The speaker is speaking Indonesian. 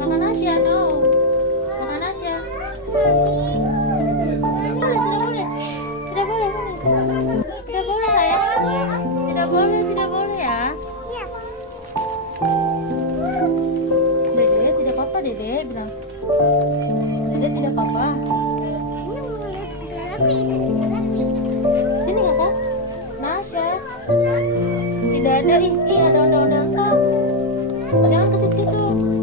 Makan Nasya, no. Makan Nasya. Tidak boleh, tidak boleh. Tidak boleh, boleh. Tidak boleh, sayang. Tidak boleh ya. Dede, tidak apa-apa, Dede bilang. Dede tidak apa-apa. Sini kakak. Nasya. Tidak ada, ih ada undang-undang. Jangan ke situ.